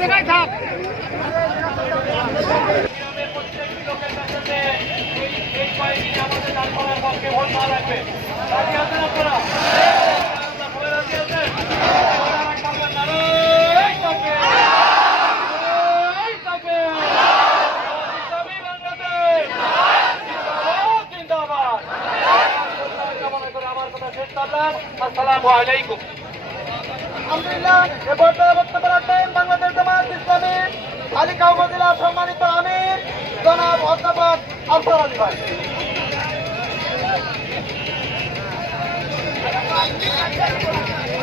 জায়গায় থাক। আসসালামু আলাইকুম আলহামদুলিল্লাহ এ পর্যায়ে বক্তব্য রাখবেন বাংলাদেশ জামাত ইসলামী কালিকা উপজেলা সম্মানিত আমির জনাব অধ্যাপক আফসার আলী ভাই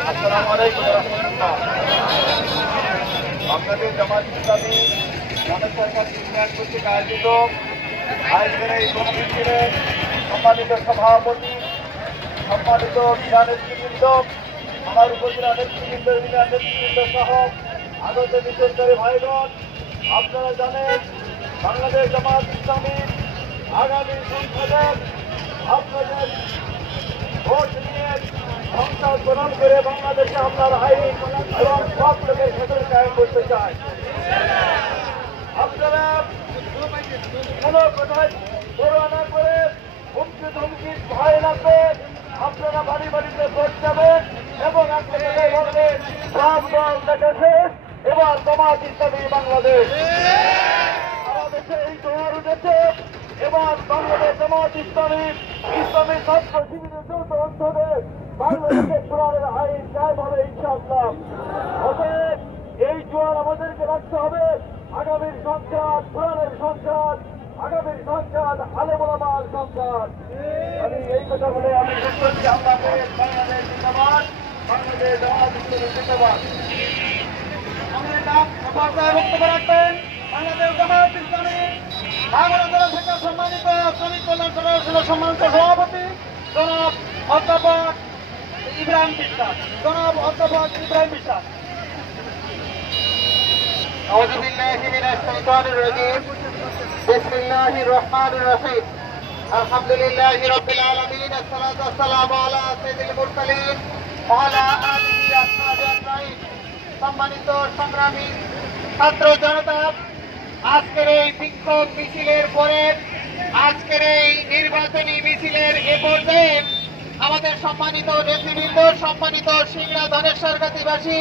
আসসালামু আলাইকুম রহমতুল্লাহ বাংলাদেশ জামাত ইসলামী মানব সরকার ইউনিয়ন কর্তৃক আয়োজিত আয়োজনের এই কমিটির সম্মানিত সভাপতি সম্মানিত বিধান নেতৃবৃন্দ আমার উপজেলা নেতৃবৃন্দ ইউনিয়ন নেতৃবৃন্দ সহ আগত বিশেষ করে ভাইগণ আপনারা জানেন, বাংলাদেশ জামাত ইসলামী আগামী সংসদে আপনাদের ভোট নিয়ে সংসদ গ্রহণ করে বাংলাদেশে আপনার আইন এবং সব লোকের ভেতরে কায়েম করতে চায় আপনারা কোনো কোথায় পড়ুয়া না করে হুমকি ধুমকি ভয় লাগবে আপনারা বাড়ি বাড়িতে ভোট যাবেন এবং আপনাদের বলবেন সব দল দেখেছে এবার বাংলাদেশ। বাংলাদেশে এই জোয়ার উঠেছে এবার বাংলাদেশ জামাত ইসলামী ইসলামী ছাত্র শিবিরের যৌথ অঞ্চলে বাংলাদেশের কোরআনের আইন কায়েম হবে ইনশাআল্লাহ। অতএব এই জোয়ার আমাদেরকে রাখতে হবে। আগামীর সংসদ কোরআনের সংসদ, আগামীর সংসদ আলেমুলামার সংসদ। আমি এই কথা বলে আমি বাংলাদেশ আমাদের নাম পর্যায়ে বক্তব্য রাখবেন। বাংলাদেশ ভাঙড়া জেলা থেকে সম্মানিত শ্রমিক কল্যাণ ফেডারেশনের সম্মানিত সভাপতি জনাব অধ্যাপক ইব্রাহিম বিশ্বাস জনাব অধ্যাপক ইব্রাহিম বিশ্বাস أعوذ بالله من الشيطان الرجيم بسم الله الرحمن الرحيم الحمد لله رب العالمين الصلاة والسلام على سيد المرسلين وعلى آله وأصحابه أجمعين সম্মানিত সংগ্রামী ছাত্র জনতা আজকের এই বিক্ষোভ মিছিলের পরে, আজকের এই নির্বাচনী মিছিলের এ পর্যায়ে আমাদের সম্মানিত নেতৃবৃন্দ, সম্মানিত সিংড়া ধনেশ্বর গাতিবাসী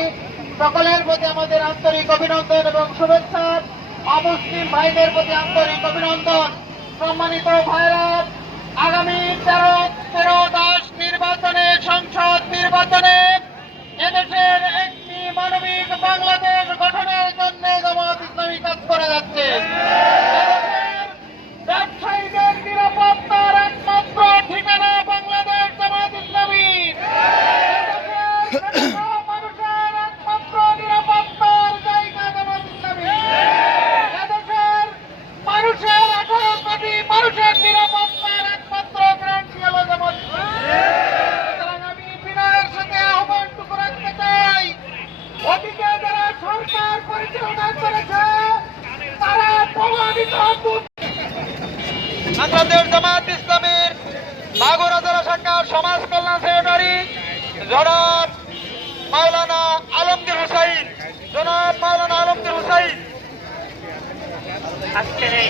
সকলের প্রতি আমাদের আন্তরিক অভিনন্দন এবং শুভেচ্ছা। অমুসলিম ভাইদের প্রতি আন্তরিক অভিনন্দন। সম্মানিত ভাইরা, আগামী তেরো তেরো দশ নির্বাচনে সংসদ নির্বাচনে ইসলামী কাজ করে বাংলাদেশ জামাত ইসলামের মাগুরা জেলা শাখার সমাজ কল্যাণ সেক্রেটারি জনাব মাওলানা আলমগীর হুসাইন। জনাব মাওলানা আলমগীর হুসাইন। আজকের এই